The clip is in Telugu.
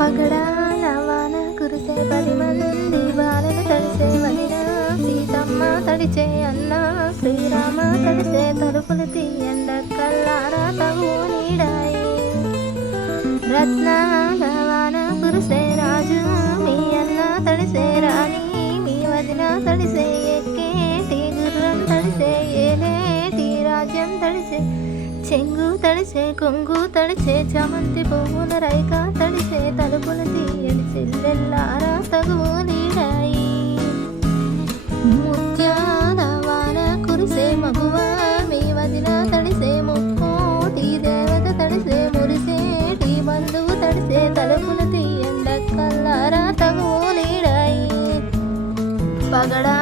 పగడాల వాన కురిసే 10 మంది బాలలు తడిసే వదిన సీతమ్మ తడిచే అన్న శ్రీరామ తడిసే తలుపులు తీయండ కల్లారా తగు నీడాయి రత్నాల వాన కురిసే రాజు మీ అన్న తడిసే రాణి మీ వదిన తడిసే ఎక్కేటి గుర్రం తడిసే ఏలేటి రాజ్యం తడిసే చెంగు తడిసే కొంగు తడిసే చామంతి పువ్వుల రైక తడిసే తలుపులు తీయడి చెల్లెల్లారా తగువు నీడాయి ముత్యాల వాన కురిసే మగువ మీ వదిన తడిసే ముక్కోటి దేవత తడిసే మురిసేటి బంధువు తడిసే తలుపులు తీయండ కల్లారా తగువు నీడాయి పగడా